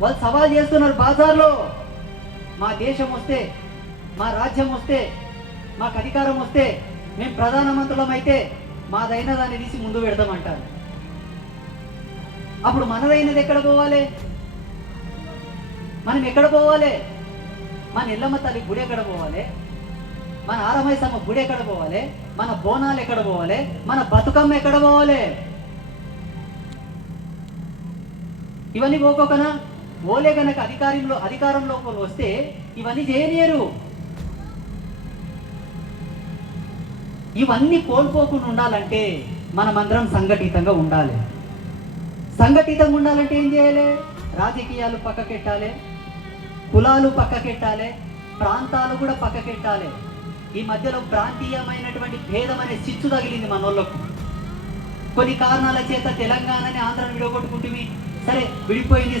వాళ్ళు సవాల్ చేస్తున్నారు బజార్లో, మా దేశం వస్తే, మా రాజ్యం వస్తే, మాకు అధికారం వస్తే, మేము ప్రధానమంత్రులం అయితే మాదైన దాన్ని తీసి ముందు పెడతామంటారు. అప్పుడు మనదైనది ఎక్కడ పోవాలి? మనం ఎక్కడ పోవాలి? మన ఎల్లమ్మ తల్లి గుడి ఎక్కడ పోవాలి? మన ఆరమైసమ్మ గుడి ఎక్కడ పోవాలి? మన బోనాలు ఎక్కడ పోవాలి? మన బతుకమ్మ ఎక్కడ పోవాలి? ఇవన్నీ పోకోకనా? ఓలే గనక అధికారంలోకి వస్తే ఇవన్నీ చేయలేరు. ఇవన్నీ కోల్పోకుండా ఉండాలంటే మనమందరం సంఘటితంగా ఉండాలి. సంఘటితంగా ఉండాలంటే ఏం చేయాలి? రాజకీయాలు పక్కకెట్టాలి, కులాలు పక్కకెట్టాలి, ప్రాంతాలు కూడా పక్కకెట్టాలి. ఈ మధ్యలో ప్రాంతీయమైనటువంటి భేదం అనే చిచ్చు తగిలింది మనోళ్ళకు. కొన్ని కారణాల చేత తెలంగాణని ఆంధ్రను విడగొట్టుకుంటుంది. సరే, విడిపోయింది.